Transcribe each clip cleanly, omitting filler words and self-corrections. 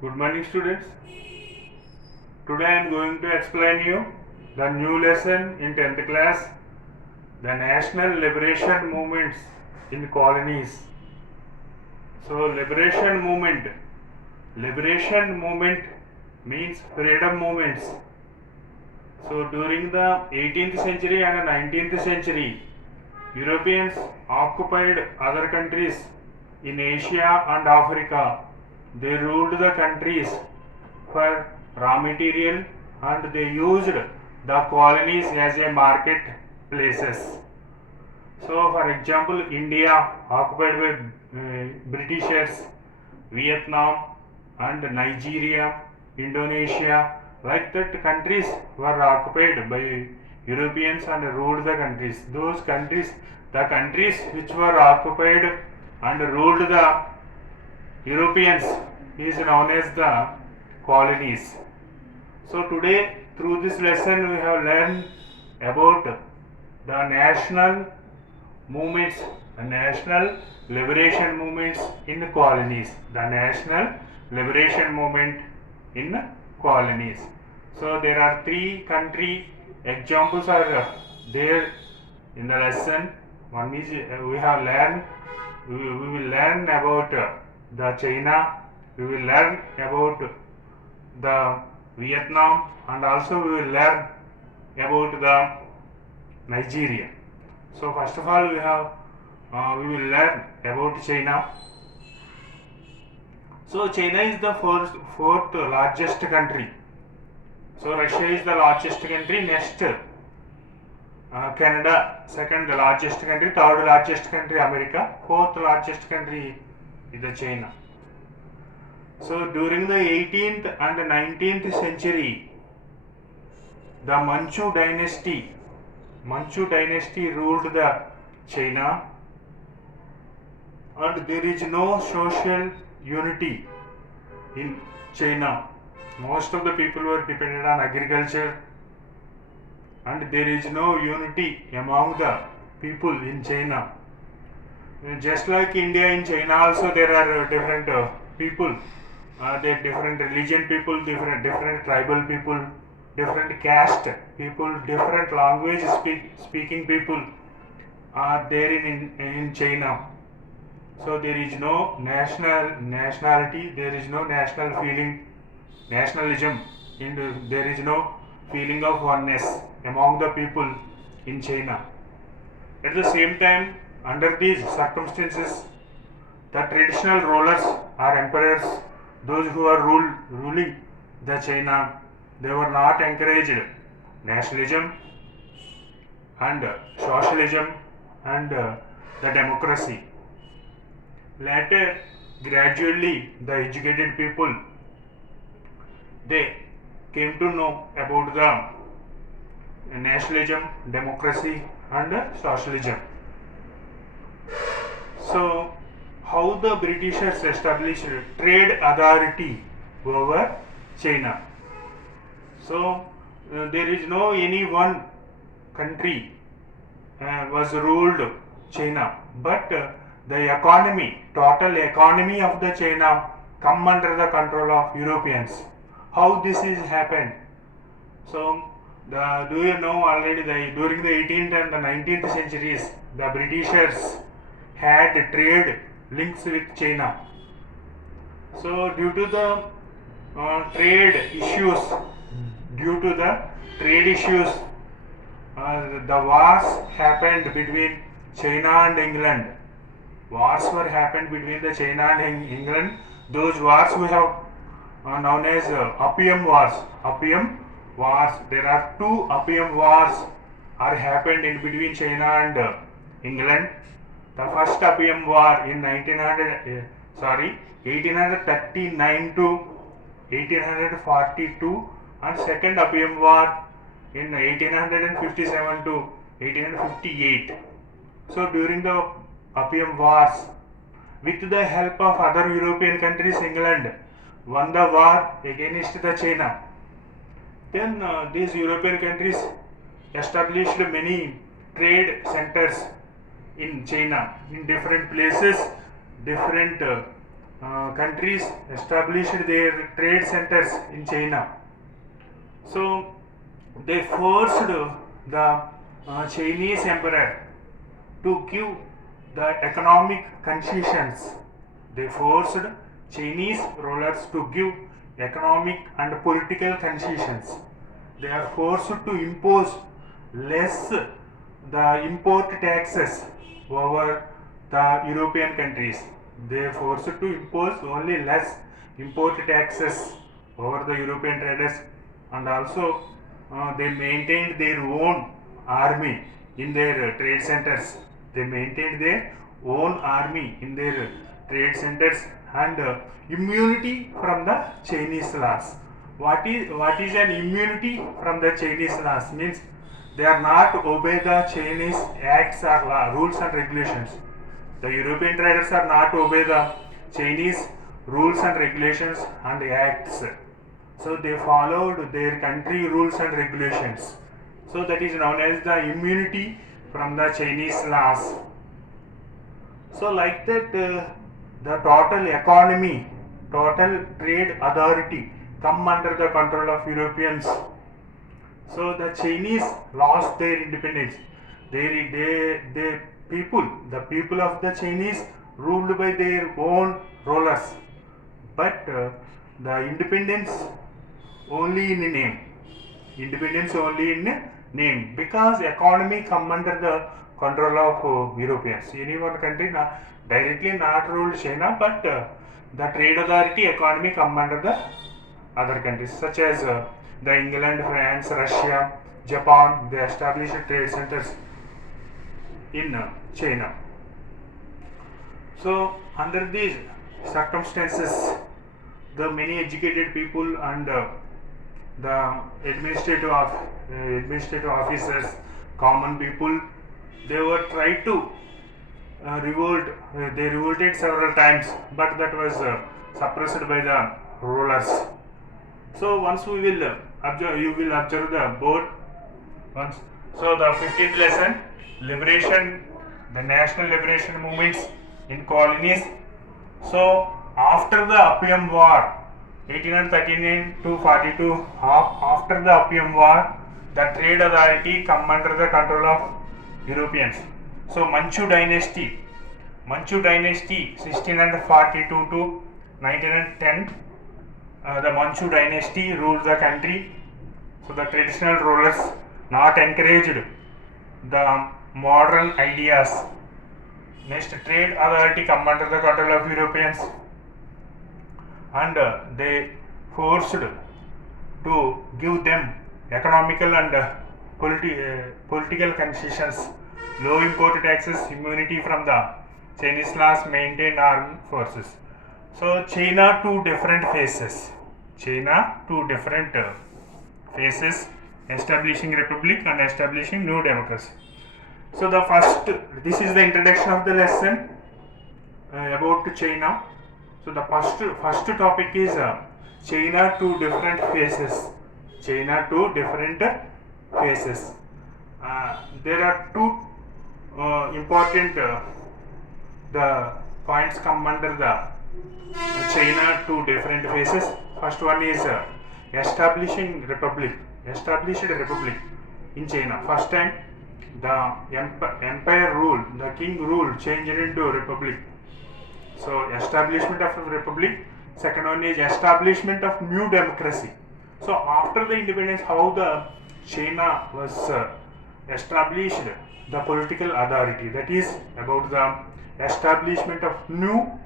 Good morning, students. Today I am going to explain you the new lesson in 10th class, the national liberation movements in colonies. So liberation movement means freedom movements. So during the 18th century and 19th century, Europeans occupied other countries in Asia and Africa. They ruled the countries for raw material and they used the colonies as a market places. So, for example, India occupied by Britishers, Vietnam and Nigeria, Indonesia, like that countries were occupied by Europeans and ruled the countries. Those countries, the countries which were occupied and ruled the Europeans is known as the colonies. So today through this lesson we have learned about the national movements, the national liberation movements in the colonies, the national liberation movement in colonies. So there are three country examples are there in the lesson. One is we will learn about the China, we will learn about the Vietnam, and also we will learn about the Nigeria. So first of all we will learn about China. So China is the fourth largest country. So Russia is the largest country. Next Canada, second largest country. Third largest country America. Fourth largest country is the China. So during the 18th and 19th century, the Manchu dynasty ruled the China, and there is no social unity in China. Most of the people were dependent on agriculture, and there is no unity among the people in China. Just like India, in China also there are different people. There are different religion people, different tribal people, different caste people, different language speaking people are there in China. So there is no nationality, there is no national feeling, nationalism, and there is no feeling of oneness among the people in China. At the same time, under these circumstances, the traditional rulers or emperors, those who are ruling the China, they were not encouraged nationalism and socialism and the democracy. Later, gradually, the educated people, they came to know about the nationalism, democracy and socialism. So, how the Britishers established trade authority over China. So, there is no any one country was ruled China, but the economy, total economy of the China come under the control of Europeans. How this is happened? So, do you know already during the 18th and the 19th centuries, the Britishers had trade links with China. So, due to the trade issues, due to the trade issues, the wars happened between China and England. Wars were happened between the China and England. Those wars we have known as Opium Wars. Opium Wars. There are two Opium Wars are happened in between China and England. The first Opium War in 1839 to 1842, and second Opium War in 1857 to 1858. So during the Opium Wars, with the help of other European countries, England won the war against the China. Then these European countries established many trade centers in China, in different places, different countries established their trade centers in China. So they forced the Chinese emperor to give the economic concessions. They forced Chinese rulers to give economic and political concessions. They are forced to impose less the import taxes over the European countries. They are forced to impose only less import taxes over the European traders, and also they maintained their own army in their trade centers. They maintained their own army in their trade centers and immunity from the Chinese laws. What is an immunity from the Chinese laws? Means they are not obey the Chinese acts or rules and regulations. The European traders are not obey the Chinese rules and regulations and acts. So they followed their country rules and regulations. So that is known as the immunity from the Chinese laws. So like that, the total economy, total trade authority come under the control of Europeans. So the Chinese lost their independence. The people of the Chinese ruled by their own rulers, but the independence only in name. Independence only in name, because economy come under the control of Europeans. Any one country directly not ruled China, but the trade authority economy come under the other countries such as the England, France, Russia, Japan. They established trade centers in China. So under these circumstances, the many educated people and the administrative officers, common people, they were tried to revolt. They revolted several times, but that was suppressed by the rulers. So once we will observe, you will observe the board once. So the 15th lesson, liberation, the national liberation movements in colonies. So after the Opium War, 1839 to 42, after the Opium War, the trade authority come under the control of Europeans. So Manchu dynasty, 1642 to 1910, the Manchu dynasty ruled the country. So the traditional rulers not encouraged the modern ideas. Next, trade authority come under the control of Europeans, and they forced to give them economical and political concessions, low import taxes, immunity from the Chinese laws, maintained armed forces. So China two different phases. Establishing republic and establishing new democracy. So the first, this is the introduction of the lesson about China. So the first topic is China two different phases. There are two important the points come under the China two different phases. First one is established republic in China. First time the empire rule, the king rule changed into republic. So establishment of a republic. Second one is establishment of new democracy. So after the independence, how the China was established the political authority, that is about the establishment of new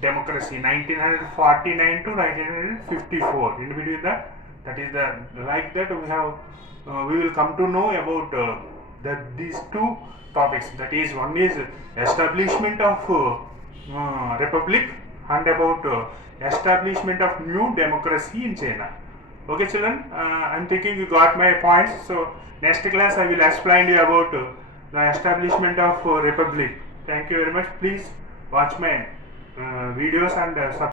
democracy, 1949 to 1954. In between that is the like that we will come to know about these two topics. That is, one is establishment of republic and about establishment of new democracy in China. Okay, children, I'm thinking you got my points. So next class I will explain you about the establishment of republic. Thank you very much. Please watch my videos and subscribe.